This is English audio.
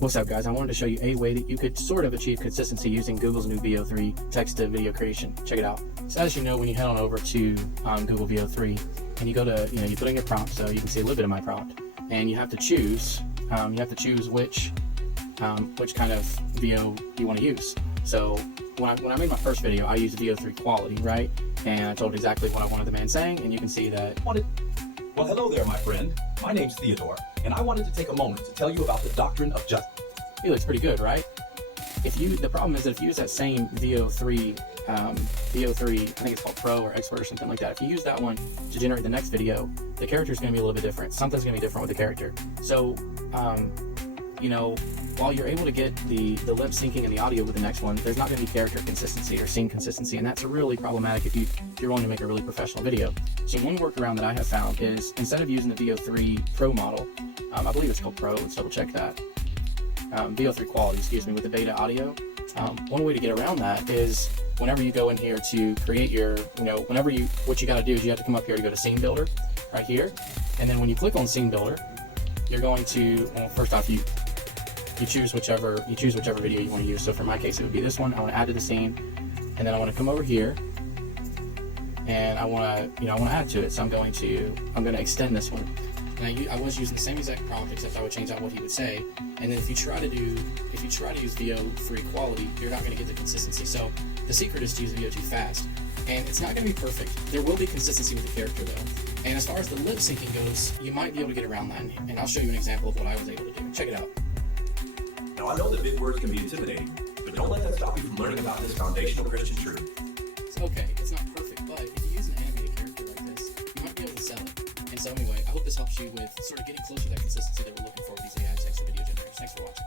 What's up, guys? I wanted to show you a way that you could sort of achieve consistency using Google's new VO3 text-to-video creation. Check it out. So as you know, when you head on over to Google VO3 and you go to, you put in your prompt, so you can see a little bit of my prompt, and you have to choose which kind of VO you want to use. So when I made my first video, I used VO3 quality, right? And I told exactly what I wanted the man saying, and you can see that. Well, hello there, my friend. My name's Theodore, and I wanted to take a moment to tell you about the doctrine of justice. It looks pretty good, right? The problem is that if you use that same VO3, I think it's called Pro or Expert or something like that. If you use that one to generate the next video, the character is going to be a little bit different. Something's going to be different with the character. So, while you're able to get the lip syncing and the audio with the next one, there's not going to be character consistency or scene consistency, and that's really problematic if you're wanting to make a really professional video. So one workaround that I have found is, instead of using the VO3 Pro model, I believe it's called Pro, let's double check that, VO3 quality, with the beta audio, one way to get around that is whenever you go in here to create your, what you got to do is you have to come up here to go to Scene Builder, right here, and then when you click on Scene Builder, you're going to, first off, you choose whichever video you want to use. So for my case, it would be this one. I want to add to the scene, and then I want to come over here, and I want to add to it. So I'm going to extend this one. And I was using the same exact prompt, except I would change out what he would say. And then if you try to use VO3 quality, you're not going to get the consistency. So the secret is to use VO2 fast, and it's not going to be perfect. There will be consistency with the character though. And as far as the lip syncing goes, you might be able to get around that. And I'll show you an example of what I was able to do. Check it out. Now, I know that big words can be intimidating, but don't let that stop you from learning about this foundational Christian truth. It's okay, it's not perfect, but if you use an animated character like this, you might be able to sell it. And so anyway, I hope this helps you with sort of getting closer to that consistency that we're looking for with these AI text and video generators. Thanks for watching.